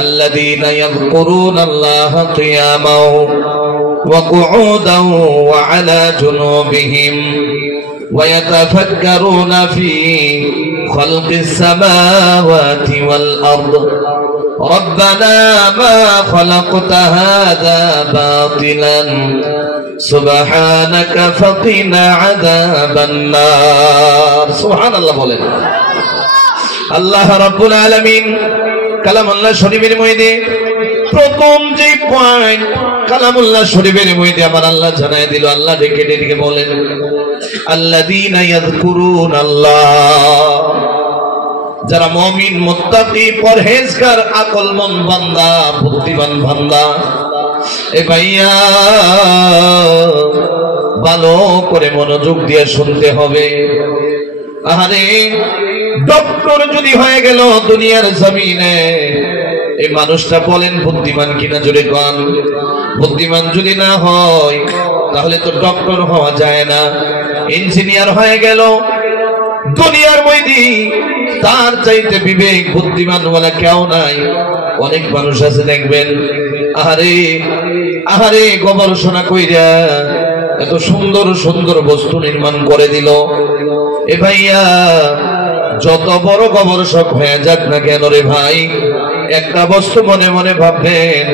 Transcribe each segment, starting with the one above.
আল্লাযীনা ইয়াযকুরুনাল্লাহা কিয়ামান ওয়া কুউদান ওয়া আলা জুনুবিহিম ওয়া ইয়াতাফাক্কারুনা ফি খালকিস সামাওয়াতি ওয়াল আরদ রব্বানা মা খালাকতা হাযা বাতিলান সুবহানাকা ফাকিনা আযাবান নার। সুবহানাল্লাহ বলেন। আল্লাহ রাব্বুল আলামিন কালামুল্লাহ শরীফের মধ্যে প্রথম যে পয়েন্ট কালামুল্লাহ শরীফের মধ্যে আমার আল্লাহ জানায় দিল, আল্লাহ ডেকে ডেকে বলেন আল্লাযীনা ইয়াযকুরুনাল্লাহ, যারা মুমিন মুত্তাকি পরহেজগার আকলমন বান্দা বুদ্ধিমান বান্দা। এ ভাইয়া ভালো করে মনোযোগ দিয়ে শুনতে হবে। আরে ডক্টর যদি হয়ে গেল দুনিয়ার জমিনে, এই মানুষটা বলেন বুদ্ধিমান কিনা জোরে কোন? বুদ্ধিমান যদি না হয় তাহলে তো ডক্টর হওয়া যায় না। ইঞ্জিনিয়ার হয়ে গেল দুনিয়ার মধ্যে, তার চাইতে বিবেক বুদ্ধিমান বলে কেউ নাই। অনেক মানুষ আছে দেখবেন আহারে আহারে গবেষণা কইরা এত সুন্দর সুন্দর বস্তু নির্মাণ করে দিল। এ ভাইয়া যত বড় গবেষক হয়ে যাক না কেন রে ভাই, একটা বস্তু মনে মনে ভাববেন,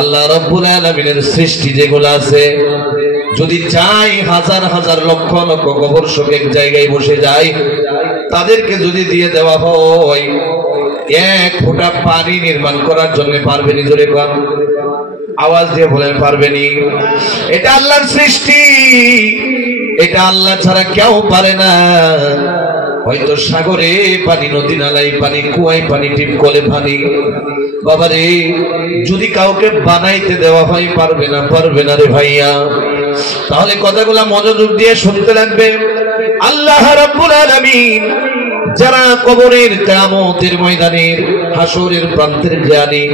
আল্লাহ রাব্বুল আলামিনের সৃষ্টি যেগুলো আছে, যদি চাই হাজার হাজার লক্ষ লক্ষ গবেষক এক জায়গায় বসে যায়, তাদেরকে যদি দিয়ে দেওয়া হয় এক ফোঁটা পানি নির্মাণ করার জন্য পারবেনি? জোরে কোন? আওয়াজ দিয়ে বলেন পারবেনি? এটা আল্লাহর সৃষ্টি, এটা আল্লাহ ছাড়া কেউ পারে না। হয়তো সাগরে পানি, নদী নালায় পানি, কুয়ায় পানি, টিপকলে পানি, বাবারে যদি কাউকে বানাইতে দেওয়া হয় পারবে না, পারবে না রে ভাইয়া। তাহলে কথাগুলা মনোযোগ দিয়ে শুনতে লাগবে। আল্লাহ রাব্বুল আলামিন যারা কবরের কিয়ামতের ময়দানের হাসরের প্রান্তের জ্ঞানী,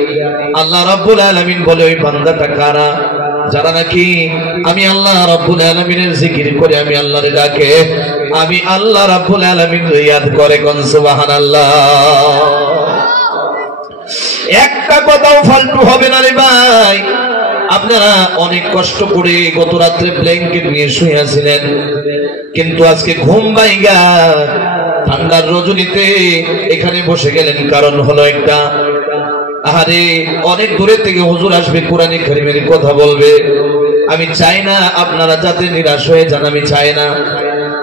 আল্লাহ রাব্বুল আলামিন বলে ওই বান্দাটা কারা? যারা নাকি আমি আল্লাহ রাব্বুল আলামিনের জিকির করে, আমি আল্লাহর ডাকে, আমি আল্লাহ রাব্বুল আলামিন ইয়াদ করে। কোন সুবহানাল্লাহ। একটা কথাও ফালতু হবে না রে ভাই। আপনারা অনেক কষ্ট করে গত রাত্রে ব্ল্যাঙ্কেট নিয়ে শুয়েছিলেন, কিন্তু আজকে ঘুম ভাঙা ঠান্ডার রজনীতে এখানে বসে গেলেন। কারণ হলো একটা, আরে অনেক দূরে থেকে হুজুর আসবে, কোরআনে কারীমের কথা বলবে। আমি চাই না আপনারা যাতে নিরাশ হয়ে যান, আমি চাই না।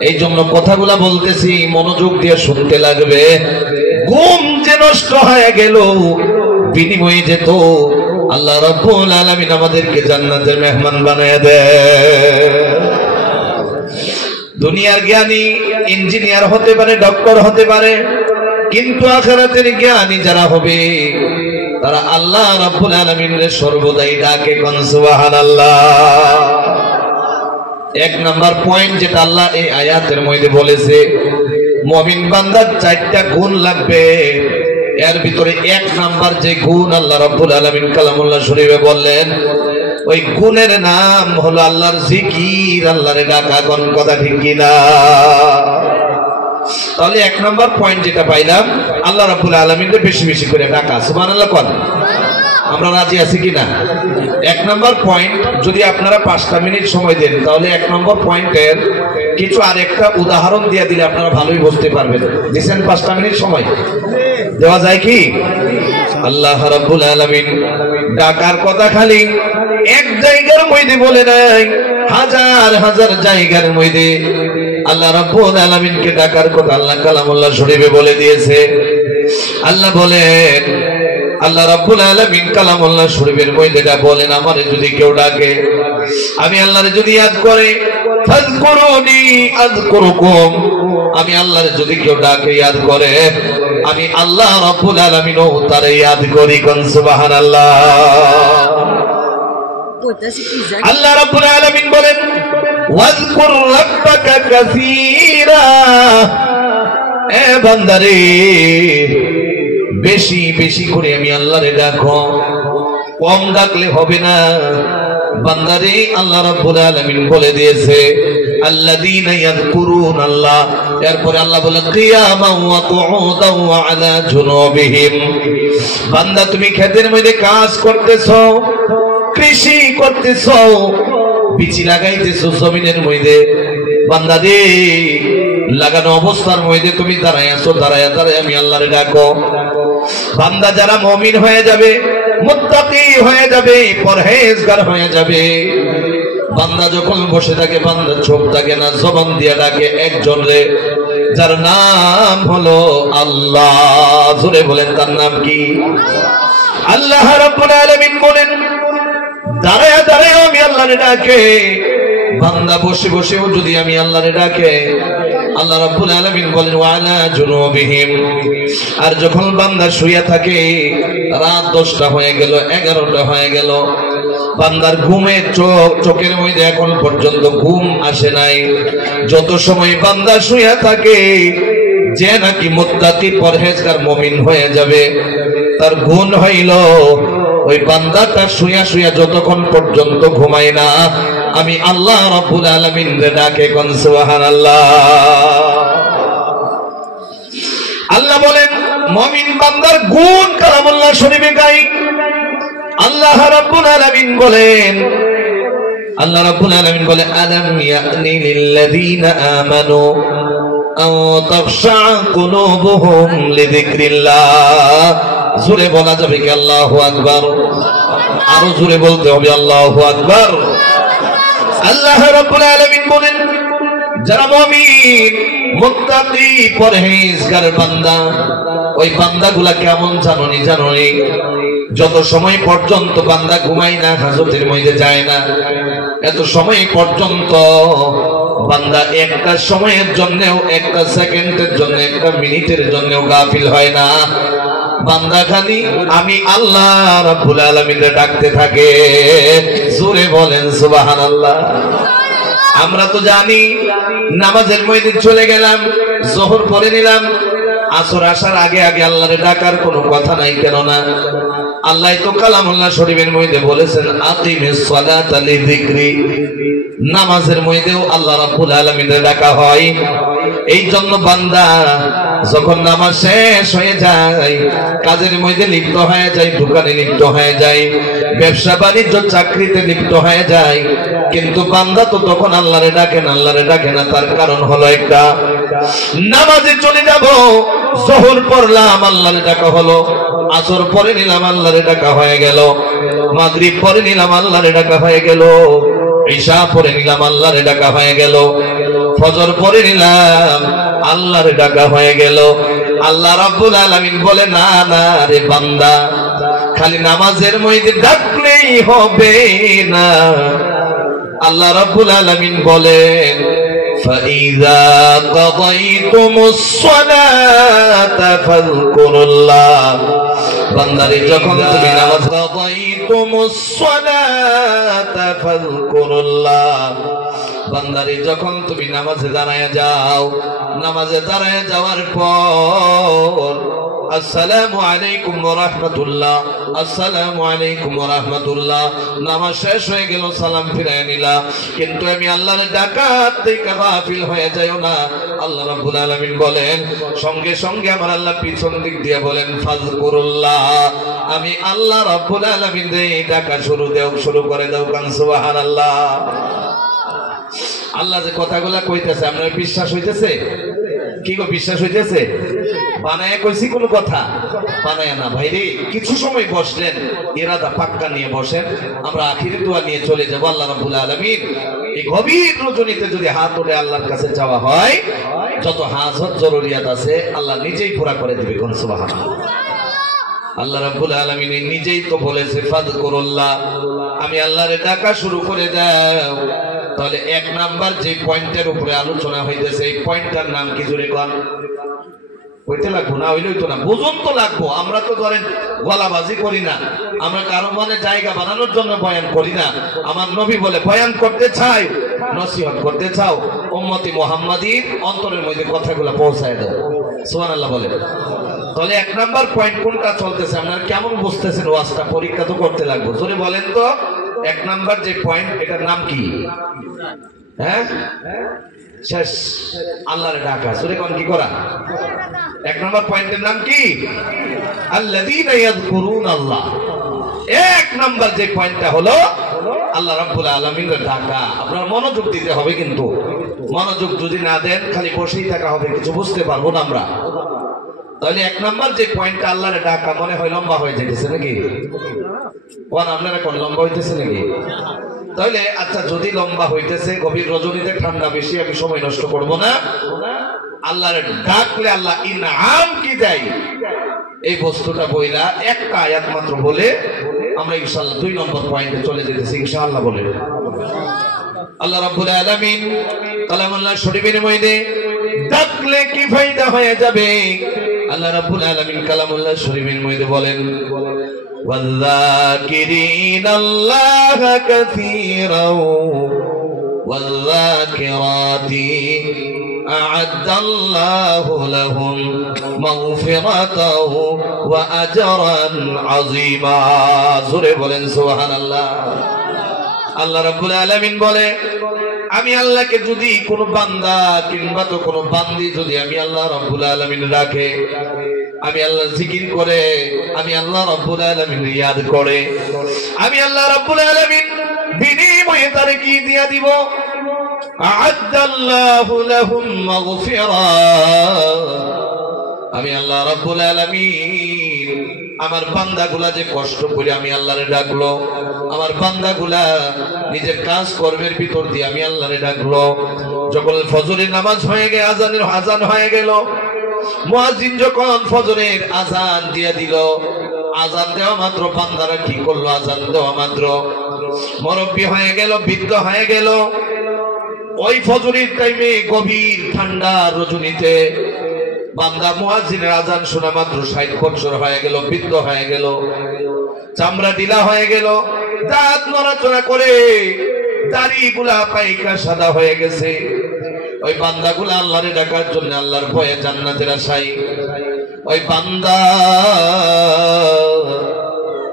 এই জন্য কথাগুলা বলতেছি, মনোযোগ দিয়ে শুনতে লাগবে। ঘুম যে নষ্ট হয়ে গেল, বিনিময়ে যেত আল্লাহ রাব্বুল আলামিন আমাদেরকে জান্নাতের মেহমান বানায় দেয়। দুনিয়ার জ্ঞানী ইঞ্জিনিয়ার হতে পারে, ডক্টর হতে পারে, কিন্তু আখিরাতের জ্ঞানী যারা হবে তারা আল্লাহ রাব্বুল আলামিনের সর্বদাই ডাকে। কোন সুবহানাল্লাহ। এক নাম্বার পয়েন্ট যেটা আল্লাহ এই আয়াতের মধ্যে বলেছে, মুমিন বান্দার চারটা গুণ লাগবে। এর ভিতরে এক নাম্বার যে গুণ আল্লাহ রাব্বুল আলামিন কালামুল্লাহ শরীফে বললেন, ওই গুণের নাম হলো আল্লাহর জিকির, আল্লাহর ডাকা। কোন কথা ঠিক কিনা? তাহলে এক নাম্বার পয়েন্ট যেটা পাইলাম, আল্লাহ রাব্বুল আলামিনকে বেশি বেশি করে ডাকা। সুবহানাল্লাহ কোন? আমরা রাজি আছি কিনা? এক নাম্বার পয়েন্ট, যদি আপনারা 5টা মিনিট সময় দেন তাহলে এক নম্বর পয়েন্টের কিছু আরেকটা উদাহরণ দিয়ে দিলে আপনারা ভালোই বুঝতে পারবেন। দিবেন 5টা মিনিট সময় দেওয়া যায় কি? আল্লাহ রাব্বুল আলামিন ডাকার কথা খালি এক জায়গার মধ্যে বলে নাই, হাজার হাজার জায়গার মধ্যে আল্লাহ রাব্বুল আলামিনকে ডাকার কথা আল্লাহ কালামুল্লাহ শরীফে বলে দিয়েছে। আল্লাহ বলেন, আল্লাহ রাব্বুল আলামিন কালামুল্লাহ শরীফের মধ্যে বলেন, আমারে যদি কেউ ডাকে, আমি আল্লাহরে যদি ইয়াদ করে, ফাযকুরুনি আযকুরুকুম, আমি আল্লাহরে যদি কেউ ডাকে ইয়াদ করে, আমি আল্লাহ রাব্বুল আলামিন ও তারে ইয়াদ করি। কোন সুবহানাল্লাহ। আল্লাহ রাব্বুল আলামিন বলেন, ওয়াযকুর রাব্বাকা কাসীরা, এ বান্দারে বেশি বেশি করে আমি আল্লাহরে ডাকো, কম ডাকলে হবে না। বান্দারে আল্লাহ রাব্বুল আলামিন বলে দিয়েছে আল্লাযীনা ইয়াযকুরুনাল্লাহ, এরপরে আল্লাহ বলে কিয়ামান ওয়া কুউদান ওয়া আলা জুনুবিহিম। বান্দা তুমি ক্ষেতের মধ্যে কাজ করতেছো, কৃষি করতেছো, বিচি লাগাইতেছো জমিনের মধ্যে, বান্দা রে লাগানো অবস্থার মধ্যে তুমি দাঁড়ায় আছো, দাঁড়ায় দাঁড়ায় আমি আল্লাহরে ডাকো। বান্দা যারা মুমিন হয়ে যাবে, মুত্তাকি হয়ে যাবে, পরহেজগার হয়ে যাবে, বান্দা যখন বসে থাকে বান্দা চোখ থাকে না, জবান দিয়ে ডাকে একজন রে, যার নাম হলো আল্লাহ। জোরে বলেন তার নাম কি? আল্লাহ রাব্বুল আলামিন বলেন দাঁড়ায় দাঁড়ায় আমি আল্লাহরে ডাকে। বান্দা বসে বসেও যদি আমি আল্লাহরে ডাকে, আল্লাহ রাব্বুল আলামিন বলেন ওয়ালা জুনুবিহিম। আর যখন বান্দা শুয়ে থাকে, রাত 10টা হয়ে গেল, 11টা হয়ে গেল, বান্দার ঘুমে চোখের মধ্যে এখন পর্যন্ত ঘুম আসে নাই, যত সময় বান্দা শুয়ে থাকে, যে নাকি মুত্তাকি পরহেজগার মুমিন হয়ে যাবে, তার গুণ হইল ওই বান্দাটা শুয়া শুয়া যতক্ষণ পর্যন্ত ঘুমায় না, আমি আল্লাহ রাব্বুল আলামিন রে ডাকে। কোন সুবহানাল্লাহ। আল্লাহ বলেন মুমিন বান্দার গুণ কালামুল্লাহ শরীফে গাই। আল্লাহ রাব্বুল আলামিন বলেন, আল্লাহ রাব্বুল আলামিন বলে আলাম ইয়ানি লিল্লাযীনা আমানু আও তাখশা কুলুবুহুম লিযিকরিল্লাহ। জোরে বলা যাবে কি আল্লাহু আকবার? আরো জোরে বলতে হবে আল্লাহু আকবার। আল্লাহ রাব্বুল আলামিন বলেন যারা মুমিন মুত্তাকি পরহেজগার বান্দা, ওই বান্দাগুলা কেমন জানোনি? যত সময় পর্যন্ত বান্দা ঘুমায় না, হাজতের মধ্যে যায় না, এত সময় পর্যন্ত বান্দা একটা সময়ের জন্যও, একটা সেকেন্ডের জন্য, একটা মিনিটের জন্যও গাফিল হয় না। বান্দা খালি আমি আল্লাহ রাব্বুল আলামিনকে ডাকতে থাকে। জোরে বলেন সুবহানাল্লাহ। আমরা তো জানি নামাজের মধ্যে চলে গেলাম, যোহর পড়ে নিলাম, আসর আসার আগে আগে আল্লাহরে ডাকার কোনো কথা নাই। কেননা আল্লাহ তো কালামুল্লাহ শরীফের মধ্যে বলেছেন আকিমিস সালাতা লিযিকরি। নামাজের মধ্যেও আল্লাহ রাব্বুল আলামিনের ডাকা হয়। এই জন্য বান্দা যখন নামাজ শেষ হয়ে যায়, কাজের মধ্যে লিপ্ত হয়ে যায়, দোকানে লিপ্ত হয়ে যায়, ব্যবসা বাণিজ্য চাকরিতে লিপ্ত হয়ে যায়, কিন্তু বান্দা তো তখন আল্লাহরে ডাকে না, আল্লাহরে ডাকে না। তার কারণ হলো একটা, নামাজে চলে যাব, যোহর পড়লাম, আল্লাহরে ডাকা হলো, আসর পরে নিলাম, আল্লাহরে ডাকা হয়ে গেল, মাগরিব পরে নিলাম, আল্লাহরে ডাকা হয়ে গেল, ঈশা পরে নিলাম, আল্লাহরে ডাকা হয়ে গেল, ফজর পরে নিলাম, আল্লাহরে ডাকা হয়ে গেল। আল্লাহ রাব্বুল আলামিন বলে না না রে বান্দা, খালি নামাজের মধ্যে ডাকলেই হবে না। আল্লাহ রাব্বুল আলামিন বলেন ফাইযা কাদাইতুমুস সালাতা ফাযকুরুল্লাহ। বান্দারে যখন তুমি নামাজ কাদাইতুমুস সালাতা ফাযকুরুল্লাহ, বান্দারে যখন তুমি নামাজে দাঁড়ায় যাও, নামাজে দাঁড়ায় যাওয়ার পর আসসালামু আলাইকুম ওয়া রাহমাতুল্লাহ, আসসালামু আলাইকুম ওয়া রাহমাতুল্লাহ, নামাজ শেষ হয়ে গেল, সালাম ফিরায় নিলা, কিন্তু আমি আল্লাহর ডাকাত থেকে গাফিল হয়ে যাইও না। আল্লাহ রাব্বুল আলামিন বলেন সঙ্গে সঙ্গে আমার আল্লাহ পিছন দিক দিয়ে বলেন ফাযকুরুল্লাহ, আমি আল্লাহ রাব্বুল আলামিন রে ডাকা শুরু করে দাও। কান সুবহানাল্লাহ। আল্লাহ যে কথাগুলা কইতেছে আপনার বিশ্বাস হইতেছে? কি গো বিশ্বাস হইতেছে? বানায় কইছি কোন কথা? বানায় না ভাইরে। কিছু সময় বসলেন, ইরাদা পাক্কা নিয়ে বসেন, আমরা আখিরি দোয়া নিয়ে চলে যাব। আল্লাহ রাব্বুল আলামিন এই গভীর রজনীতে যদি হাত তুলে আল্লাহর কাছে চাওয়া হয়, যত হাজত জরুরিয়াত আছে আল্লাহ নিজেই পুরা করে দিবে। কোন সুবহানাল্লাহ। আল্লাহ রাব্বুল আলামিন নিজেই তো বলেছে ফাযকুরুল্লাহ, আমি আল্লাহরে ডাকা শুরু করে দাও। তাহলে এক নাম্বার যে পয়েন্টের উপরে আলোচনা হইতেছে, এই পয়েন্টটার নাম কি জোরে কোন? কইতে লাগবো না, হইলেই তো না, বুঝুন তো লাগবো। আমরা তো ধরেন গলাবাজি করি না, আমরা কারো মনে জায়গা বানানোর জন্য বয়ান করি না। আমার নবী বলে বয়ান করতে চাই, নসিহত করতে চাও, উম্মতি মুহাম্মাদীর অন্তরের মধ্যে কথাগুলো পৌঁছায় দাও। সুবহানাল্লাহ বলে। তাহলে এক নাম্বার পয়েন্ট কোনটা চলতেছে, আপনারা কেমন বুঝতেছেন? ওয়াজটা পরীক্ষা তো করতে লাগবো। জোরে বলেন তো। এক নাম্বার যে পয়েন্ট, এটার নাম কি? হ্যাঁ, শেষ। আল্লাহর ডাকা, সূরা কোন কি করা? এক নাম্বার পয়েন্টের নাম কি? আল্লাযীনা ইয়াযকুরুনাল্লাহ। এক নাম্বার যে পয়েন্টটা হলো আল্লাহ রাব্বুল আলামিনের ডাকা। আপনার মনোযোগ দিতে হবে, কিন্তু মনোযোগ যদি না দেন খালি বসেই থাকা হবে, কিছু বুঝতে পারবো না আমরা। তাহলে এক নাম্বার যে পয়েন্টটা আল্লাহর ডাকা, মনে হয় লম্বা হয়ে যাইতেছে নাকি? কোন আপনারা কোন লম্বা হইতেছে নাকি? তাহলে আচ্ছা, যদি লম্বা হইতেছে, গভীর রজনীতে ঠান্ডা বেশি, আমি সময় নষ্ট করব না। আল্লাহর ডাকলে আল্লাহ ইনআম কি দেয়, এই বস্তুটা বইলা একটা আয়াত মাত্র বলে আমরা ইনশাআল্লাহ 2 নম্বর পয়েন্টে চলে যেতেছি ইনশাআল্লাহ। বলে আল্লাহ রাব্বুল আলামিন কালামুল্লাহ শরীফের মধ্যে ডাকলে কি ফায়দা হয়ে যাবে, আল্লাহ রাব্বুল আলামিন কালামুল্লাহ শরীফের মধ্যে বলেন, ওয়াযাকিরিনাল্লাহা কাসীরাও ওয়াযাকিরাতি আ'আদ্দাল্লাহু লাহুম মাগফিরাতাও ওয়া আজরান আযীমা। জোরে বলেন সুবহানাল্লাহ। আল্লাহ রাব্বুল আলামিন বলে, আমি আল্লাহকে যদি কোন বান্দা কিংবা তো কোন বান্দি যদি আমি আল্লাহ রাব্বুল আলামিন রাখে, আমি আল্লাহ জিকির করে, আমি আল্লাহ রাব্বুল আলামিন ইয়াদ করে, আমি আল্লাহ রাব্বুল আলামিন বিনিময়ে তারে কি দিয়া দিব? আ'আদ্দাল্লাহু লাহুম মাগফিরা। আমি আল্লাহ রাব্বুল আলামিন আমার বান্দাগুলা যে কষ্ট করে আমি আল্লাহরে ডাকলো, আমার বান্দাগুলা নিজের কাজ কর্মের ভিতর দিয়ে আমি আল্লাহরে ডাকলো, যখন ফজরের নামাজ হয়ে গেল, আজান হয়ে গেল, মুয়াজ্জিন যখন ফজরের আজান দিয়ে দিল, আজান দেওয়া মাত্র বান্দারা কি করলো? আজান দেওয়া মাত্র মুরব্বি হয়ে গেল, বৃদ্ধ হয়ে গেল। ওই ফজরের টাইমে গভীর ঠান্ডা রজনীতে বান্দা মুয়াজ্জিনের আজান শোনা মাত্র 60 বছর হয়ে গেল, বৃদ্ধ হয়ে গেল, চামড়া ঢিলা হয়ে গেল, দাঁত নড়াচড়া করে, দাড়িগুলা পাইকা সাদা হয়ে গেছে। ওই বান্দাগুলা আল্লাহরে ডাকার জন্য আল্লাহর ভয়ে জান্নাতের আশায় ওই বান্দা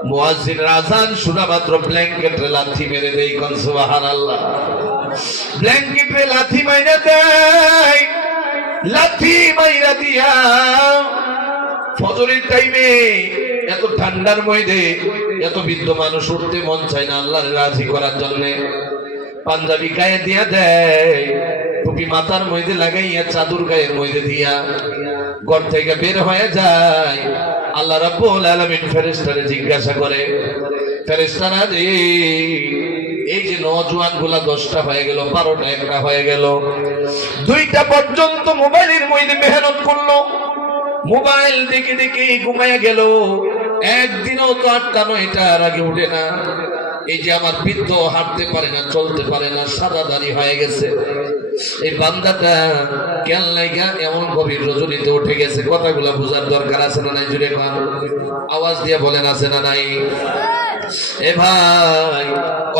মুয়াজ্জিনের আজান শোনা মাত্র ব্ল্যাঙ্কেটে লাথি মেরে দেয়। কোন সুবহানাল্লাহ। ব্ল্যাঙ্কেটে লাথি মাইরা দেয়, লাথি মাইরা দিয়া ফজরের টাইমে এত ঠান্ডার মধ্যে এত বৃদ্ধ মানুষ উঠতে মন চায় না আল্লাহর রাজি করার জন্য, পাঞ্জাবি গায়ে দিয়া দেয়, টুপি মাথার মধ্যে লাগাইয়া চাদর গায়ের মধ্যে দিয়া ঘর থেকে বের হয়ে যায়। আল্লাহ রাব্বুল আলামিন ফেরেশতারে জিজ্ঞাসা করে, ফেরেশতারা রে, এই যে নওজোয়ান গুলা 10টা হয়ে গেল, 12টা 1টা হয়ে গেল, 2টা পর্যন্ত মোবাইলের মধ্যে মেহনত করলো, মোবাইল দেখে দেখে ঘুমায় গেল, একদিনও তো 8টা 9টার আগে উঠে না। এই যে আমার বৃদ্ধ হাঁটতে পারে না, চলতে পারে না, সাদা দাড়ি হয়ে গেছে, এই বান্দাটা কেন লাগা এমন গভীর রজনীতে উঠে গেছে? কথাগুলা বোঝার দরকার আছে না নাই? জুড়ে পান আওয়াজ দিয়ে বলেন, আছে না নাই? এ ভাই,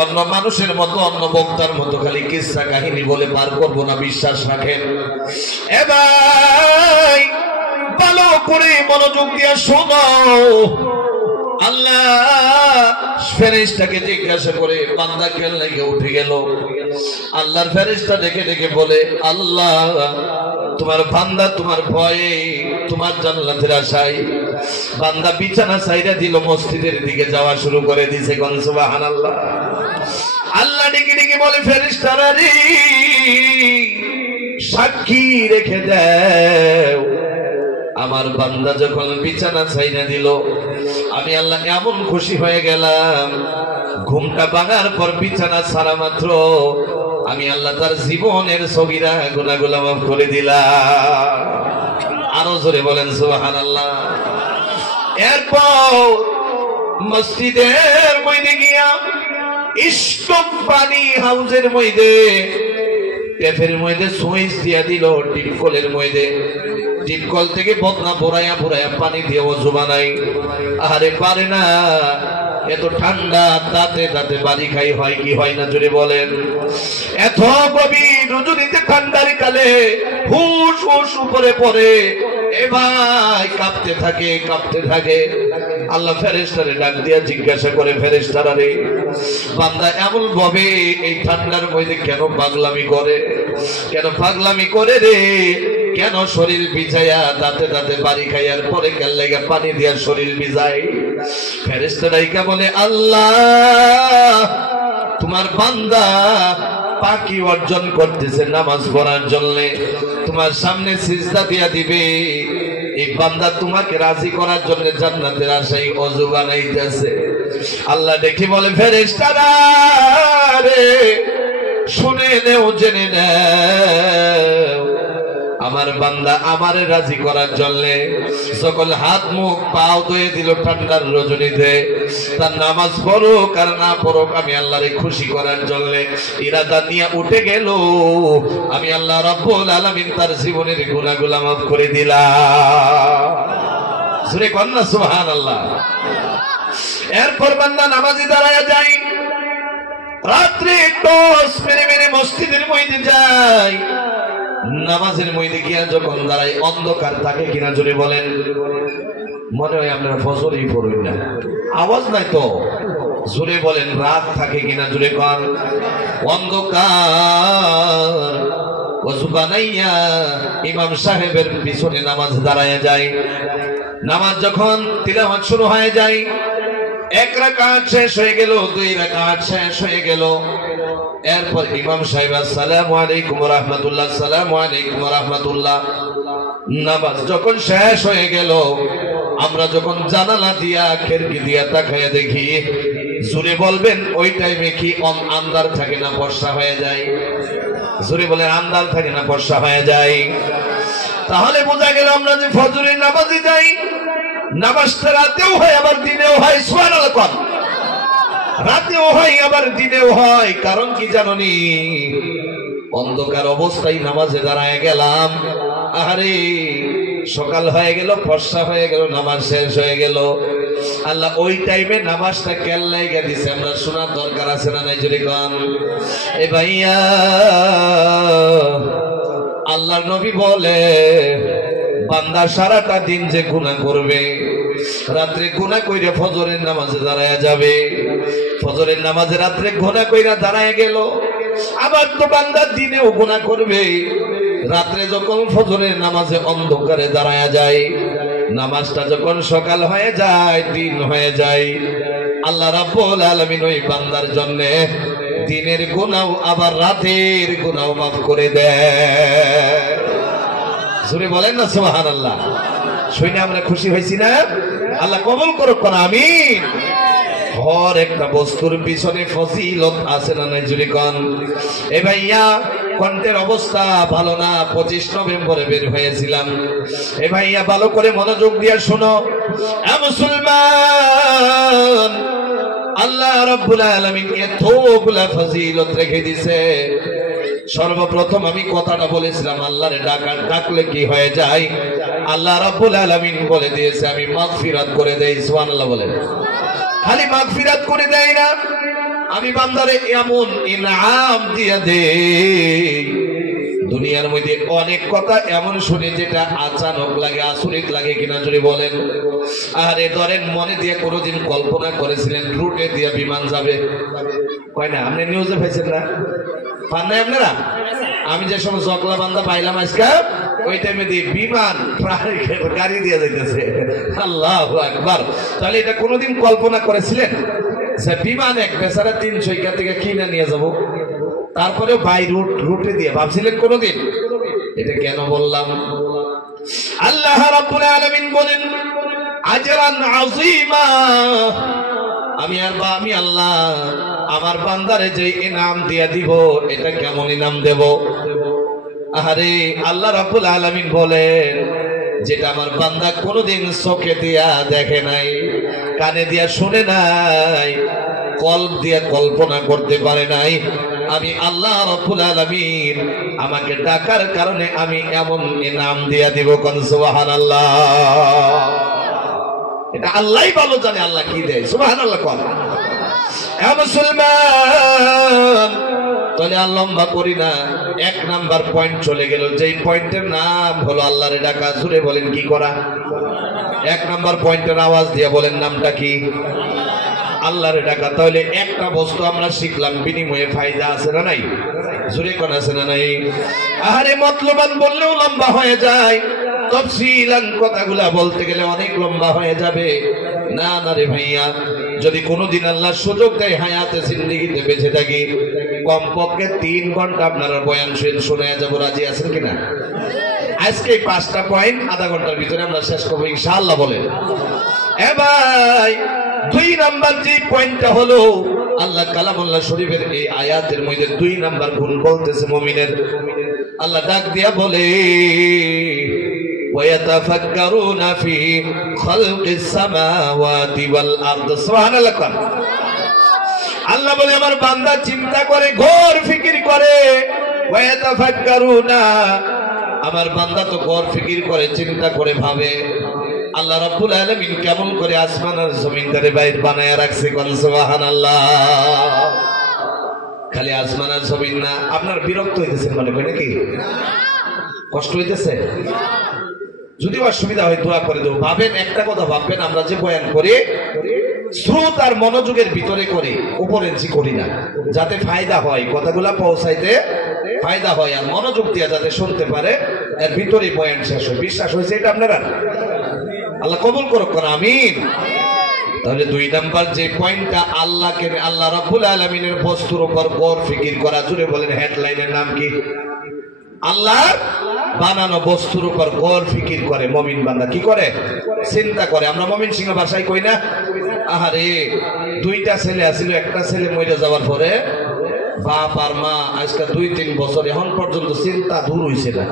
অন্য মানুষের মতো, অন্য বক্তার মতো খালি কিসসা কাহিনী বলে পার করবো না, বিশ্বাস রাখেন। এ ভাই, ভালো করে মনোযোগ দিয়ে শোনো। আল্লাহ ফেরেশতাকে জিজ্ঞাসা করে, বান্দা কেন লাগে উঠে গেল? আল্লাহর ফেরেশতা দেখে দেখে বলে, আল্লাহ তোমার বান্দা তোমার ভয়ে, তোমার জান্নাতের আশায় বান্দা বিছানা ছাইরা দিল, মসজিদের দিকে যাওয়া শুরু করে দিয়েছে। কোন সুবহানাল্লাহ। আল্লাহ ডেকে ডেকে বলে, ফেরেশতারা রে, সাক্ষী রেখে দাও, আমার বান্দা যখন বিছানা ছাইরা দিল, আমি আল্লাহ এমন খুশি হয়ে গেলাম, ঘুমটা ভাঙার পর বিছানা ছাড়া মাত্র আমি আল্লাহ তার জীবনের সগীরা গুনাহগুলো মাফ করে দিলাম। আরো জোরে বলেন সুবহানাল্লাহ। এরপর মসজিদের মধ্যে গিয়া স্টক পানি হাউজের মধ্যে ট্যাপের মধ্যে সুইচ দিয়া দিল, টিপকলের মধ্যে, টিপকল থেকে বদনা ভরাইয়া ভরাইয়া পানি দিয়ে ওযু বানাই। আরে পারে না, এত ঠান্ডা, তাতে তাতে বাড়ি খাই হয় কি হয় না? জোরে বলেন। এত গভীর রজনীতে ঠান্ডার কালে হুশ হুশ উপরে পড়ে, এ ভাই কাঁপতে থাকে। আল্লাহ ফেরেশতারে ডাক দিয়া জিজ্ঞাসা করে, ফেরেশতারা রে, বান্দা এমন ভাবে এই ঠান্ডার মধ্যে কেন পাগলামি করে রে? কেন শরীর ভিজাইয়া দাঁতে বাড়ি খাইয়ার পরে কেন লাগা পানি দিয়া শরীর ভিজাই? ফেরেশতারা বলে, আল্লাহ তোমার বান্দা পাকি অর্জন করতেছে নামাজ পড়ার জন্য, তোমার সামনে সিজদা দিয়া দিবে। এই বান্দা তোমাকে রাজি করার জন্য জান্নাতের আশায় ওযু বানাইতেছে। আল্লাহ দেখি বলে, ফেরেশতারা রে, শুনে নেও, জেনে নেও, আমার বান্দা আমারে রাজি করার জন্য সকল হাত মুখ পাও ধুয়ে দিল ঠান্ডার রজনীতে। তার নামাজ পড়ুক আর না পড়ুক, আমি আল্লাহরে খুশি করার জন্য ইরাদা নিয়ে উঠে গেল। আমি আল্লাহ রাব্বুল আলামিন তার জীবনের গুনাহগুলো মাফ করে দিলাম। সুরে কন্যা সুবহানাল্লাহ। এরপর বান্দা নামাজে দাঁড়ায় যায়, রাত্রে টস মেরে মসজিদের মধ্যে যায়। নামাজের মধ্যে গিয়া যখন দাঁড়ায়, অন্ধকার থাকে কিনা জোরে বলেন? মনে হয় আপনারা ফজরই পড়বেন না, আওয়াজ নাই তো, জোরে বলেন। রাত থাকে কিনা জোরে কন? অন্ধকার। ওযু বানাইয়া ইমাম সাহেবের পিছনে নামাজ দাঁড়ায় যায়। নামাজ যখন তিলাওয়াত শুরু হয়ে যায়, এক রাকাত শেষ হয়ে গেল, দুই রাকাত শেষ হয়ে গেল। এরপর ইমাম সাহেব আসসালামু আলাইকুম ওয়া রাহমাতুল্লাহ, আসসালামু আলাইকুম ওয়া রাহমাতুল্লাহ। নামাজ যখন শেষ হয়ে গেল, আমরা যখন জানালা দিয়া খিড়কি দিয়া তাকায়া দেখি, জোরে বলবেন ওই টাইমে কি আন্ধার থাকে না বর্ষা হয়ে যায়? জোরে বলেন, আন্ধার থাকে না বর্ষা হয়ে যায়? তাহলে বোঝা গেল আমরা যে ফজরের নামাজে যাই, নামাজটা রাতেও হয় আবার দিনেও হয়। সুবহানাল্লাহ। রাতেও হয় আবার দিনেও হয়। কারণ কি জাননি? অন্ধকার অবস্থায় নামাজে দাঁড়ায় গেলাম, আরে সকাল হয়ে গেল, ফর্সা হয়ে গেল, নামাজ শেষ হয়ে গেল। আল্লাহ ওই টাইমে নামাজটা কেন লাইগা দিছে, আমরা শোনার দরকার আছে না নাই জোরে কন? এ ভাইয়া, আল্লাহর নবী বলে, বান্দা সারাটা দিন যে গুনাহ করবে, রাত্রে গুনাহ কইরা ফজরের নামাজে দাঁড়ায় যাবে। ফজরের নামাজে রাত্রে গুনাহ কইরা দাঁড়ায় গেল, আবার তো বান্দা দিনেও গুনাহ করবে। রাত্রে যখন ফজরের নামাজে অন্ধকারে দাঁড়ায় যায়, নামাজটা যখন সকাল হয়ে যায়, দিন হয়ে যায়, আল্লাহ রাব্বুল আলামিন ওই বান্দার জন্য দিনের গুনাহ আবার রাতের গুনাহ মাফ করে দেয়। জোরে বলেন না সুবহানাল্লাহ। শুনে আমরা খুশি হয়েছি না? আল্লাহ কবুল করুক না, আমিন। হর একটা বস্তুর পিছনে ফজিলত আছে না নাই জোরে কোন? এ ভাইয়া, কণ্ঠের অবস্থা ভালো না, 25 নভেম্বরে বের হয়েছিলাম। এ ভাইয়া ভালো করে মনোযোগ দিয়ে শোনো। এ মুসলমান, আল্লাহ রাব্বুল আলামিন এতগুলা ফজিলত রেখে দিয়েছে। সর্বপ্রথম আমি কথাটা বলেছিলাম, আল্লাহরে ডাকলে কি হয়ে যায়? আল্লাহ রাব্বুল আলামিন বলে দিয়েছে, আমি মাগফিরাত করে দেই। সুবহানাল্লাহ বলেন। খালি মাগফিরাত করে দেয় না, আমি বান্দারে এমন ইনাম দিয়া দেই। দুনিয়ার মধ্যে অনেক কথা এমন শুনে যেটা আচানক লাগে, আচরিত লাগে কিনা জোরে বলেন? আরে ধরেন, মনে দিয়ে কোনোদিন কল্পনা করেছিলেন রুটে দিয়ে বিমান যাবে? হয় না? আপনি নিউজে পাইছেন না? পান নাই আপনারা? আমি যে সময় জকলা বান্দা পাইলাম আজকে, ওই টাইমে দিয়ে বিমান গাড়ি দিয়ে যাইতেছে। আল্লাহু আকবার। তাহলে এটা কোনোদিন কল্পনা করেছিলেন যে বিমান এক বেচারা 300 থেকে কিনে নিয়ে যাব? তারপরেও বাই রুটে দিয়ে ভাবছিলেন কোনোদিন? এটা কেন বললাম? আল্লাহ রাব্বুল আলামিন বলেন, আজরান আযীমা। আমি আল্লাহ আমার বান্দারে যে ইনাম দিয়া দিব, এটা কেমন ইনাম দেব? আরে আল্লাহ রাব্বুল আলামিন বলেন, যেটা আমার বান্দা কোনোদিন চোখে দিয়া দেখে নাই, কানে দিয়া শুনে নাই, কল্প দিয়া কল্পনা করতে পারে নাই, আমি আল্লাহ রাব্বুল আলামিন আমাকে ডাকার কারণে আমি এমন ইনাম দিয়া দিব। কোন সুবহানাল্লাহ। এটা আল্লাহই ভালো জানে আল্লাহ কি দেয়। সুবহানাল্লাহ। কোন এ মুসলমান, তাহলে আর লম্বা করি না, 1 নাম্বার পয়েন্ট চলে গেল, যেই পয়েন্টের নাম হলো আল্লাহরে ডাকা। জুড়ে বলেন কি করা? 1 নাম্বার পয়েন্টের আওয়াজ দিয়ে বলেন নামটা কি? আল্লাহরে ডাকা। তাহলে একটা বস্তু আমরা শিখলাম, বিনিময়ে ফায়দা আছে না নাই? জুড়ে কোন আছে না নাই? আরে মতলবান বললেও লম্বা হয়ে যায়, তফসিলান কথাগুলা বলতে গেলে অনেক লম্বা হয়ে যাবে। না না রে ভাইয়া, যদি কোনোদিন আল্লাহ সুযোগ দেয় হায়াতে জিন্দেগিতে বেঁচে থাকি, কমপক্ষে 3 ঘন্টা আপনারা বয়ান শুনে যাব। রাজি আছেন কিনা? আজকে 5টা পয়েন্ট আধা ঘন্টার ভিতরে আমরা শেষ করবো ইনশাআল্লাহ। বলেন এ ভাই, 2 নাম্বার যে পয়েন্টটা হলো, আল্লাহ কালামুল্লাহ শরীফের এই আয়াতের মধ্যে 2 নাম্বার গুণ বলতেছে মুমিনের। আল্লাহ ডাক দিয়া বলে ওয়ায়াতাফাক্কারুনা ফি খালকিস সামাওয়াতি ওয়াল আরদ। সুবহানাল্লাহ। আল্লাহ বলে আমার বান্দা চিন্তা করে, ঘোর ফিকির করে। ওয়ায়াতাফাক্কারুনা, আমার বান্দা তো ঘোর ফিকির করে, চিন্তা করে, ভাবে আল্লাহ রাব্বুল আলামিন কেমন করে আসমান আর জমিনটারে বাইর বানায়া রাখছে। কোন সুবহানাল্লাহ। খালি আসমান আর জমিন না, আপনার বিরক্ত হইতেছেন মনে করে নাকি? কষ্ট হইতেছে? যদি অসুবিধা হয় দোয়া করে দেবো। ভাবেন, একটা কথা ভাববেন, আমরা যে বয়ান করি শ্রোত আর মনোযোগের ভিতরে করি, উপরেঞ্চি করি না, যাতে ফায়দা হয়, কথাগুলা পৌঁছাইতে ফায়দা হয়, আর মনোযোগ দিয়ে যাতে শুনতে পারে, এর ভিতরে বয়ান শেষ হয়। বিশ্বাস হয়েছে এটা আপনারা? আল্লাহ কবুল করুক, আমিন। তাহলে 2 নাম্বার যে পয়েন্টটা, আল্লাহকে, আল্লাহ রাব্বুল আলামিনের বস্তুর উপর গৌর ফিকির করা। জুড়ে বলেন হেডলাইনের নাম কি? আল্লাহ বানানো বস্তুর উপর গৌর ফিকির করে মুমিন বান্দা। কি করে? চিন্তা করে। আমরা মুমিন সিংহ ভাষায় কই না? আহারে 2টা ছেলে আছিল, একটা ছেলে মরে যাওয়ার পরে বাপ আর মা আজকে 2-3 বছর এখন পর্যন্ত চিন্তা দূর হইছে না।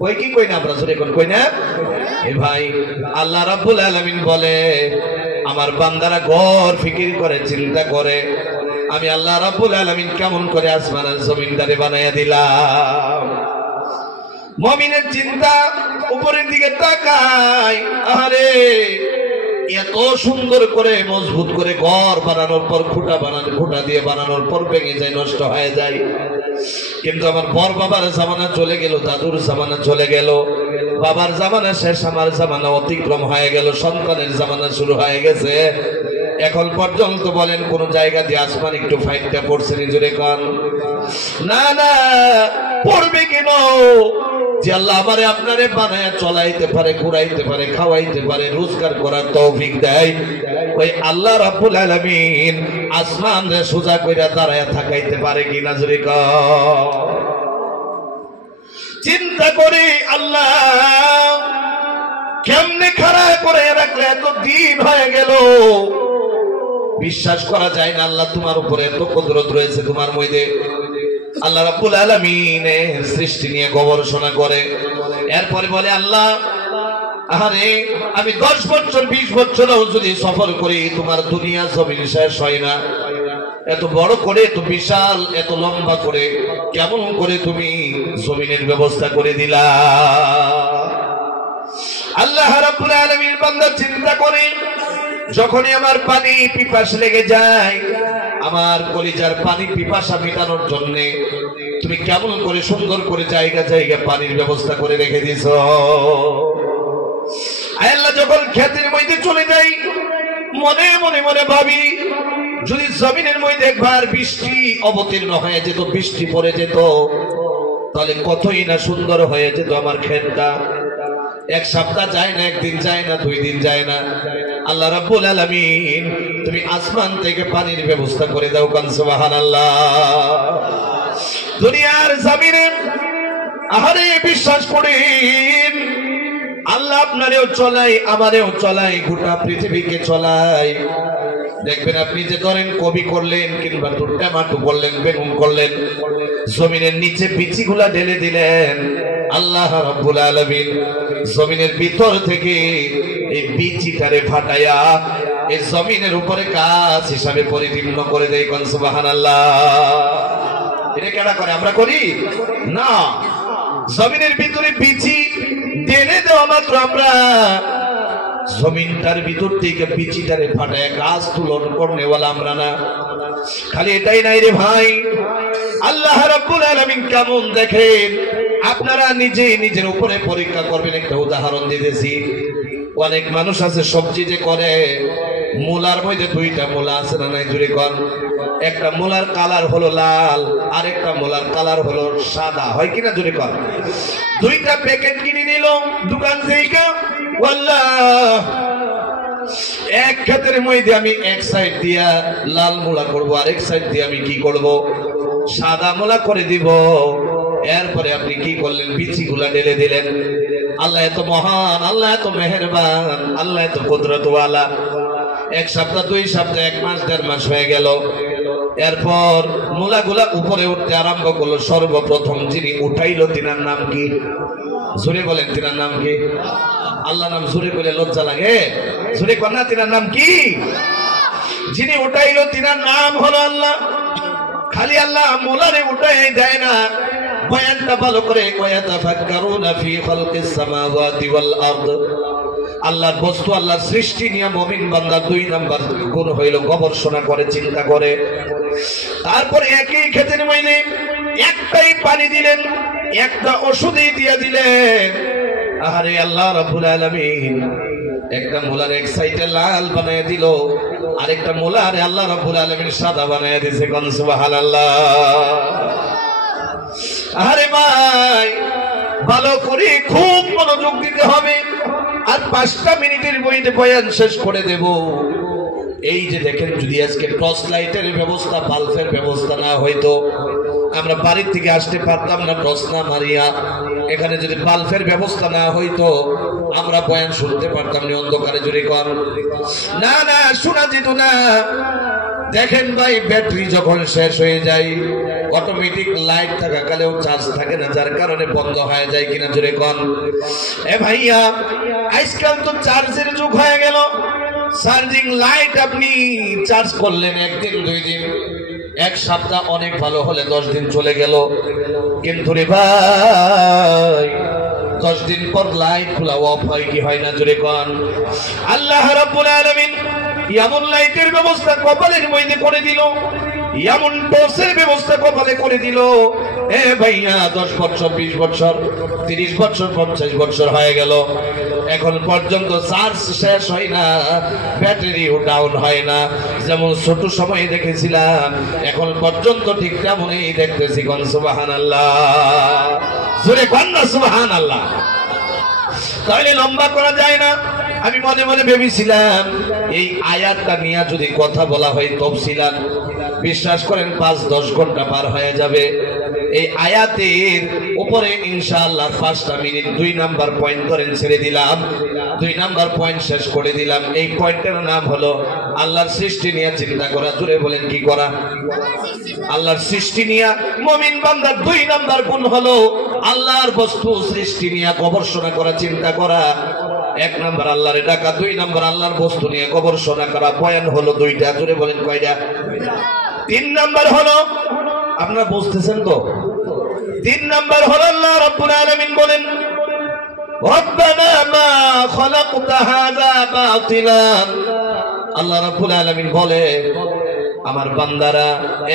কই কি কই না আমরা? জোরে কোন কই না? এ ভাই, আল্লাহ রাব্বুল আলামিন বলে আমার বান্দারা গৌর ফিকির করে, চিন্তা করে, আমি আল্লাহ রাব্বুল আলামিন কেমন করে আসমান আর জমিনটারে বানায়া দিলাম। মুমিনের চিন্তা উপরের দিকে তাকায়, আরে এত সুন্দর করে মজবুত করে ঘর বানানোর পর, খুঁটা দিয়ে বানানোর পর ভেঙে যায়, নষ্ট হয়ে যায়। কিন্তু আমার বর বাবার জামানা চলে গেল, দাদুর জামানা চলে গেল, বাবার জামানা শেষ, আমার জামানা অতিক্রম হয়ে গেল, সন্তানের জামানা শুরু হয়ে গেছে। এখন পর্যন্ত বলেন কোন জায়গা দিয়ে আসমান একটু ফাইটটা পড়ছে? নিজরে কান না না, পড়বে কেন? যে আল্লাহ আমারে আপনারে বানায়া চলাইতে পারে, ঘুরাইতে পারে, খাওয়াইতে পারে, রোজগার করার তৌফিক দেয়, ওই আল্লাহ রাব্বুল আলামিন আসমান রে সোজা কইরা দাঁড়ায়া থাকাইতে পারে কিনা? জোরে কও। চিন্তা করে আল্লাহ কেমনে খাড়া করে রাখলে, এত দিন হয়ে গেল, বিশ্বাস করা যায় না। আল্লাহ তোমার উপরে এত কুদরত রয়েছে তোমার মধ্যে। আল্লাহ রাব্বুল আলামিন সৃষ্টি নিয়ে গবেষণা করে, এরপরে বলে আল্লাহ, আরে আমি 10 বছর 20 বছরও যদি সফর করি, তোমার দুনিয়া জমিন শেষ হয় না। এত বড় করে, এত বিশাল, এত লম্বা করে কেমন করে তুমি জমিনের ব্যবস্থা করে দিলা? আল্লাহ রাব্বুল আলামিন বান্দা চিন্তা করে, যখনই আমার পানি পিপাস লেগে যায়, আমার কলিজার পানি পিপাসা মেটানোর জন্য তুমি কেমন করে সুন্দর করে জায়গা জায়গা পানির ব্যবস্থা করে রেখে দিছ। আল্লাহ যখন ক্ষেতের মধ্যে চলে যাই, মনে মনে মনে ভাবি, যদি জমিনের মধ্যে একবার বৃষ্টি অবতীর্ণ হয়ে যেত, বৃষ্টি পড়ে যেত, তাহলে কতই না সুন্দর হয়ে যেত আমার ক্ষেতটা। 1 সপ্তাহ যায় না, 1 দিন যায় না, 2 দিন যায় না, আল্লাহ রাব্বুল আলামিন তুমি আসমান থেকে পানির ব্যবস্থা করে দাও। কান সুবহানাল্লাহ। দুনিয়ার জমিনে আহারে বিশ্বাস করেন, আল্লাহ আপনারেও চলাই, আমারেও চলাই, গোটা পৃথিবীকে চলাই। দেখবেন আপনি যে ধরেন কবি করলেন, কিংবা টমাটো করলেন, বেগুন করলেন, জমিনের নিচে বিচিগুলা ঢেলে দিলেন, আল্লাহ রাব্বুল আলামিন জমিনের ভিতর থেকে এই বিচিটারে ফাটাইয়া এই জমিনের উপরে কাজ হিসাবে পরিপূর্ণ করে দেয়। কোন সুবহানাল্লাহ। এটা কেডা করে? আমরা করি না। জমিনের ভিতরে বিচি টেনে দেওয়া মাত্র আমরা জমিনটার ভিতর থেকে বিচিটারে ফাটায় গাছ তুলন করনেওয়ালা আমরা না। খালি এটাই নাই রে ভাই, আল্লাহ রাব্বুল আলামিন কেমন দেখেন, আপনারা নিজে নিজের উপরে পরীক্ষা করবেন। একটা উদাহরণ দিতেছি, অনেক মানুষ আছে সবজি যে করে, মূলার মধ্যে দুইটা মূলা আছে না নাই জুড়ে কর, একটা মূলার কালার হলো লাল, আরেকটা মূলার কালার হলো সাদা, হয় কিনা জুড়ে কর। দুইটা প্যাকেট কিনে নিল দোকান থেকে, ওয়াল্লাহ এক ক্ষেতের মধ্যে আমি এক সাইড দিয়া লাল মূলা করব, আরেক সাইড দিয়ে আমি কি করব, সাদা মূলা করে দিব। এরপরে আপনি কি করলেন, বিচিগুলা ঢেলে দিলেন। আল্লাহ এত মহান, আল্লাহ এত মেহেরবান, আল্লাহ এত কুদরতওয়ালা। এক সপ্তাহ, 2 সপ্তাহ, 1 মাস, 1.5 মাস হয়ে গেল। এরপর মূলাগুলা উপরে উঠতে আরম্ভ করলো। সর্বপ্রথম যিনি উঠাইলো তিনার নাম কি? জোরে বলেন, তিনার নাম কি? আল্লাহ নাম জোরে বলে লজ্জা লাগে? জোরে কন্যা, তিনার নাম কি? যিনি উঠাইলো তিনার নাম হলো আল্লাহ। খালি আল্লাহ মূলারে উঠাই দেয় না, বয়ানটা ভালো করে, ওয়ায়াতাফাক্কারুনা ফি খালকিস সামাওয়াতি ওয়াল আরদ। আল্লাহর বস্তু, আল্লাহর সৃষ্টি নিয়ে মুমিন বান্দা 2 নাম্বার গুণ হইল গবেষণা করে, চিন্তা করে। তারপর একই ক্ষেতের মধ্যে একটাই পানি দিলেন, একটা ওষুধই দিয়ে দিলেন। আরে আল্লাহ রাব্বুল আলামিন একটা মূলার এক সাইডে লাল বানায় দিল, আরেকটা মূলার আল্লাহ রাব্বুল আলামিন সাদা বানায় দিয়েছে। কোন সুবহানাল্লাহ। আরে ভাই, ভালো করে খুব মনোযোগ দিতে হবে। আর 5টা মিনিটের মধ্যে বয়ান শেষ করে দেব। এই যে দেখেন, যদি আজকে টর্চ লাইটের ব্যবস্থা, বাল্বের ব্যবস্থা না হইতো, আমরা বাড়ির থেকে আসতে পারতাম না টর্চ না মারিয়া। এখানে যদি বাল্বের ব্যবস্থা না হইতো, আমরা বয়ান শুনতে পারতাম না অন্ধকারে। জুড়ে কর না, না শোনা যেত না। দেখেন ভাই, ব্যাটারি যখন শেষ হয়ে যায়, অটোমেটিক লাইট থাকাকালেও চার্জ থাকে না, যার কারণে বন্ধ হয়ে যায় কিনা জোরে কন। এ ভাইয়া, আজকাল তো চার্জের যুগ হয়ে গেল। চার্জিং লাইট আপনি চার্জ করলেন 1 দিন 2 দিন, 1 সপ্তাহ, অনেক ভালো হলে 10 দিন চলে গেল। কিন্তু রে ভাই, 10 দিন পর লাইট গুলা অফ হয় কি হয় না জোরে কন। আল্লাহ রাব্বুল আলামিন এমন লাইটের ব্যবস্থা কপালের মধ্যে করে দিল, এমন টর্চের ব্যবস্থা কপালে করে দিল। এ ভাইয়া, 10 বছর, 20 বছর, 30 বছর, 50 বছর হয়ে গেল, এখন পর্যন্ত চার্জ শেষ হয় না, ব্যাটারিও ডাউন হয় না। যেমন ছোট সময়ে দেখেছিলাম, এখন পর্যন্ত ঠিক তেমনই দেখতেছি। কোন সুবহানাল্লাহ। জোরে কোন না সুবহানাল্লাহ। তাহলে লম্বা করা যায় না। আমি মনে মনে ভেবেছিলাম, এই আয়াতটা নিয়ে যদি কথা বলা হয় তফসিলাত, বিশ্বাস করেন 5-10 ঘন্টা পার হয়ে যাবে। এই আয়াতের উপরে ইনশাআল্লাহ 5টা মিনিট 2 নাম্বার পয়েন্ট করেন ছেড়ে দিলাম, 2 নাম্বার পয়েন্ট শেষ করে দিলাম। এই পয়েন্টের নাম হলো আল্লাহর সৃষ্টি নিয়ে চিন্তা করা। জোরে বলেন, কি করা? আল্লাহর সৃষ্টি নিয়ে মুমিন বান্দার 2 নাম্বার গুণ হলো আল্লাহর বস্তু সৃষ্টি নিয়ে গবেষণা করা, চিন্তা করা। 1 নাম্বার আল্লাহরে ডাকা, 2 নাম্বার আল্লাহর বস্তু নিয়ে গবেষণা করা। বয়ান হলো 2টা। জোরে বলেন, কয়টা? 3 নাম্বার হলো, আপনারা বুঝতেছেন তো? 3 নাম্বার হলো আল্লাহ রাব্বুল আলামিন বলেন, রব্বানা মা খালাকতা হাযা বাতিলান। আল্লাহ রাব্বুল আলামিন বলে, আমার বান্দারা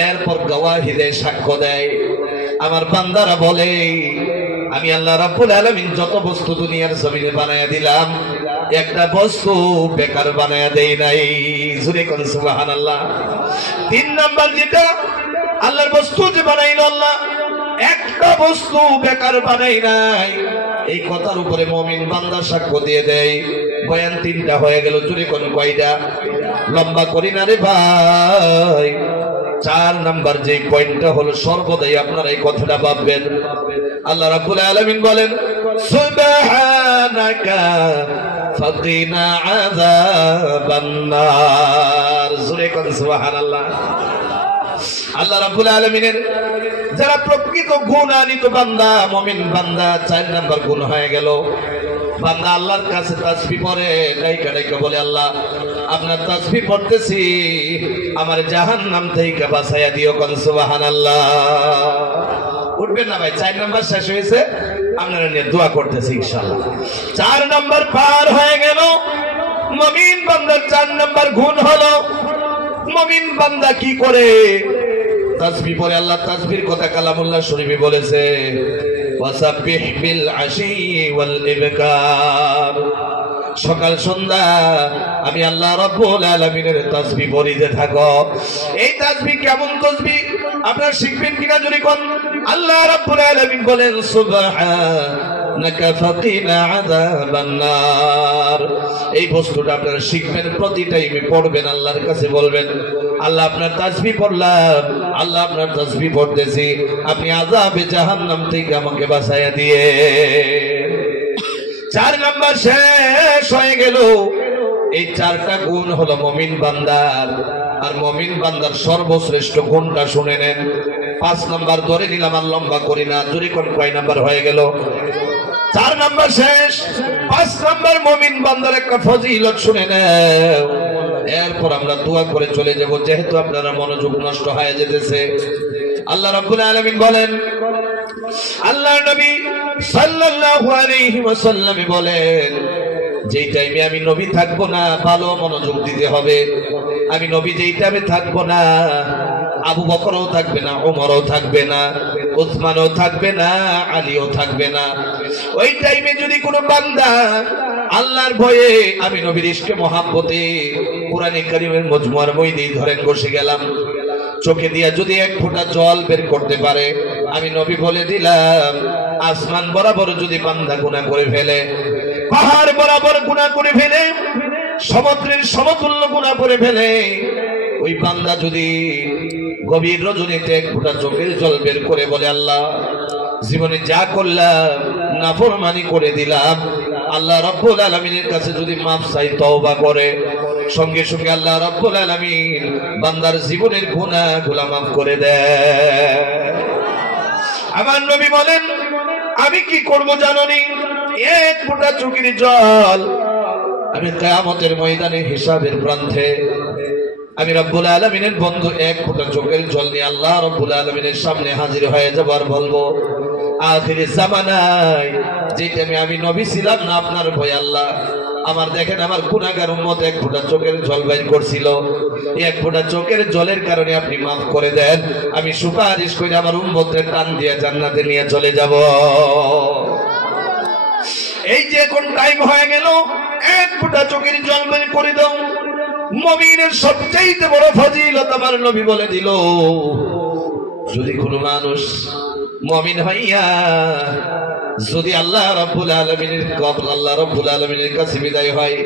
এরপর গওয়াহি দেয়, সাক্ষ্য দেয়। আমার বান্দারা বলে, আমি আল্লাহ রাব্বুল আলামিন যত বস্তু দুনিয়ার জমিনে বানায়া দিলাম, একটা বস্তু বেকার বানায়া দেই নাই। জোরে কোন সুবহানাল্লাহ। 3 নাম্বার যেটা, আল্লাহর বস্তু যে বানাইলো আল্লাহ, একটা বস্তু বেকার বানাই নাই। এই কথার উপরে মুমিন বান্দা সাক্ষ্য দিয়ে দেয়। বয়ান 3টা হয়ে গেল। জোরে কোন কয়টা? লম্বা করি না রে ভাই। 4 নাম্বার যে পয়েন্টটা হলো, সর্বদাই আপনারা এই কথাটা ভাববেন। আল্লাহ রাব্বুল আলামিন বলেন, সুবহানাকা ফাকিনা আযাবান নার। জোরে কোন সুবহানাল্লাহ। আল্লাহ রাব্বুল আলামিনের যারা প্রকৃত গুণান্বিত বান্দা, মুমিন বান্দা, 4 নাম্বার গুণ হয়ে গেল। বান্দা আল্লাহর কাছে তাসবিহ পড়ে, ডাইকা ডাইকা বলে, আল্লাহ আপনার তাসবিহ পড়তেছি, আমার জাহান্নাম থেকে বাঁচাইয়া দিও। কোন সুবহানাল্লাহ। উঠবেন না ভাই, 4 নাম্বার শেষ হয়েছে, আপনারা নিয়ে দোয়া করতেছি ইনশাআল্লাহ। 4 নাম্বার পার হয়ে গেল। মুমিন বান্দার 4 নাম্বার গুণ হলো মুমিন বান্দা কি করে তাসবিহ পড়ে। আল্লাহ তাসবিহর কথা কালামুল্লাহ শরীফে বলেছে ওয়াসাব্বিহ বিল আশি ওয়াল ইবকার, সকাল সন্ধ্যা আমি আল্লাহ রাব্বুল আলামিনের তাসবিহ পড়িতে থাকো। এই তাসবিহ কেমন তাসবিহ আপনারা শিখবেন কিনা যদি কোন। আল্লাহ রাব্বুল আলামিন বলেন সুবহানাকা ফাকিনা আযাবান নার। এই বস্তুটা আপনারা শিখবেন, প্রতি টাইমে পড়বেন, আল্লাহর কাছে বলবেন আল্লাহ আপনার তাসবিহ পড়লাম, আল্লাহ আপনার তাসবিহ পড়তেছি, আপনি আযাবে জাহান্নাম থেকে আমাকে বাঁচাইয়া দিয়ে। 4 নাম্বার শেষ হয়ে গেল। এই 4টা গুণ হলো মুমিন বান্দার। আর মুমিন বান্দার সর্বশ্রেষ্ঠ গুণটা শুনে নেন। 5 নাম্বার ধরে নিলাম, আর লম্বা করি না, জোরে কোন কয় নাম্বার হয়ে গেল? 4 নাম্বার শেষ। 5 নাম্বার মুমিন বান্দার একটা ফজিলত শুনে নাও, এরপর আমরা দোয়া করে চলে যাব, যেহেতু আপনারা মনোযোগ নষ্ট হয়ে যেতেছে। আল্লাহ রাব্বুল আলামিন বলেন, আল্লাহর নবী সাল্লাল্লাহু আলাইহি ওয়াসাল্লাম বলেন, যেই টাইমে আমি নবী থাকবো না ভালো মনোযোগ দিতে হবে। আমি নবী যেই টাইমে থাকবো না, আবু বকরও থাকবে না, ওমরও থাকবে না, উসমানও থাকবে না, আলীও থাকবে না। ওই টাইমে যদি কোনো বান্দা আল্লাহর ভয়ে আমি নবীর ইশকে মহাব্বতে কোরআনে কারীমের মজমুয়ার মধ্যে ধরেন বসে গেলাম, চোখে দিয়া যদি 1 ফোঁটা জল বের করতে পারে, আমি নবী বলে দিলাম আসমান বরাবর যদি বান্দা গুনাহ করে ফেলে, পাহাড় বরাবর গুনাহ করে ফেলে, সমুদ্রের সমতুল্য গুনাহ করে ফেলে, ওই বান্দা যদি গভীর রজনীতে 1 ফোঁটা চোখের জল বের করে বলে আল্লাহ জীবনে যা করলাম নাফরমানি করে দিলাম, আল্লাহ রাব্বুল আলামিনের কাছে যদি মাফ চাই, তওবা করে, সঙ্গে সঙ্গে আল্লাহ রাব্বুল আলামিন বান্দার জীবনের গুনাহগুলো মাফ করে দেয়। আমার নবী বলেন আমি কি করব জানোনি? 1 ফোঁটা চোখের জল আমি কিয়ামতের ময়দানে হিসাবের প্রান্তে আমি রব্বুল আলামিনের বন্ধু 1 ফোঁটা চোখের জল নিয়ে আল্লাহ রব্বুল আলামিনের সামনে হাজির হয়ে যাব আর বলবো আখিরি জামানায় যেটা আমি নবী ছিলাম না আপনার ভয় আল্লাহ আমার দেখেন আমার গুনাহগার উম্মত 1 ফোঁটা চোখের জল বের করছিল, 1 ফোঁটা চোখের জলের কারণে আপনি মাফ করে দেন, আমি সুপারিশ করে আমার উম্মতকে টান দিয়ে জান্নাতে নিয়ে চলে যাব। এই যে কোন টাইম হয়ে গেল, 1 ফোঁটা চোখের জল বের করে দাও। মুমিনের সবচেয়ে বড় ফজিলত আমার নবী বলে দিল, যদি কোনো মানুষ মুমিন হইয়া যদি আল্লাহ রাব্বুল আলামিনের কাছে বিদায় হয়,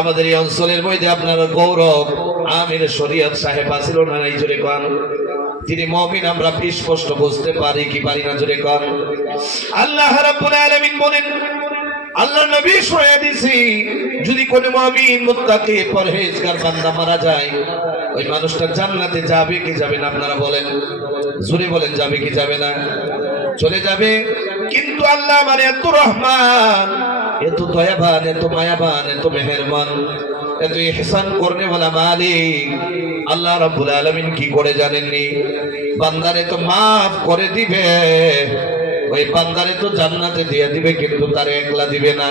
আমাদের এই অঞ্চলের মধ্যে আপনার গৌরব আমির শরীয়ত সাহেব আছিল না, নাই জোরে কোন? তিনি মুমিন আমরা স্পষ্ট বুঝতে পারি কি পারি না, জোরে কোন? আল্লাহ রাব্বুল আলামিন বলেন, আল্লাহ নবী শোয়া দিছি, যদি কোন মুমিন মুত্তাকি পরহেজগার বান্দা মারা যায়, ওই মানুষটা জান্নাতে যাবে কি যাবে না? আপনারা বলেন, জোরে বলেন, যাবে কি যাবে না? চলে যাবে। কিন্তু আল্লাহ আমার এত রহমান, এত দয়াবান, এত মায়াবান, এত মেহেরবান, এত ইহসান করনে ওয়ালা মালিক আল্লাহ রাব্বুল আলামিন কি করে জানেননি? বান্দারে তো মাফ করে দিবে, ওই বান্দারে তো জান্নাতে দিয়ে দিবে, কিন্তু তার একলা দিবে না,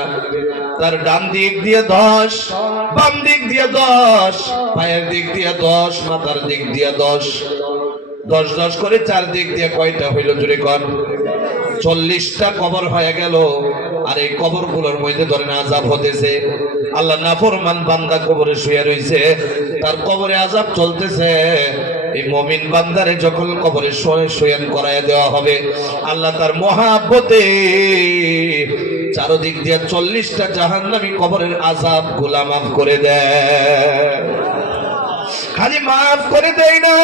তার ডান দিক দিয়ে 10, বাম দিক দিয়ে 10, পায়ের দিক দিয়ে 10, মাথার দিক দিয়ে 10, 10 10 করে 4 দিক দিয়ে কয়টা হইল জুড়ে কর? 40টা কবর হয়ে গেল। আর এই কবরগুলোর মধ্যে ধরেন আযাব হতেছে, আল্লাহ নাফরমান বান্দা কবরে শুয়ে রয়েছে, তার কবরে আযাব চলতেছে। এই মুমিন বান্দারে যখন কবরে শয়ন করায় দেওয়া হবে, আল্লাহ তার মহাব্বতে চারদিক দিয়ে 40টা জাহান্নামী কবরের আযাব গুলা মাফ করে দেয়। খালি মাফ করে দেয় না,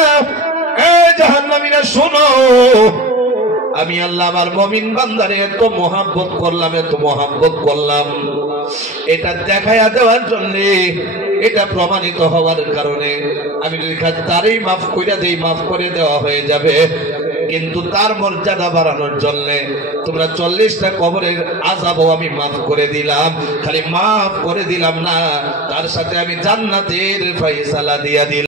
এই জাহান্নামীরা শোনো, আমি আল্লাহ আমার মুমিন বান্দারে এত মহব্বত করলাম, এত মহব্বত করলাম, এটা দেখায়া দেওয়ার জন্য, এটা প্রমাণিত হওয়ার কারণে আমি যদি তারই মাফ করে দেই, মাফ করে দেওয়া হয়ে যাবে। কিন্তু তার মর্যাদা বাড়ানোর জন্য তোমরা 40টা কবরের আযাবও আমি মাফ করে দিলাম। খালি মাফ করে দিলাম না, তার সাথে আমি জান্নাতের ফয়সালা দিয়া দিলাম।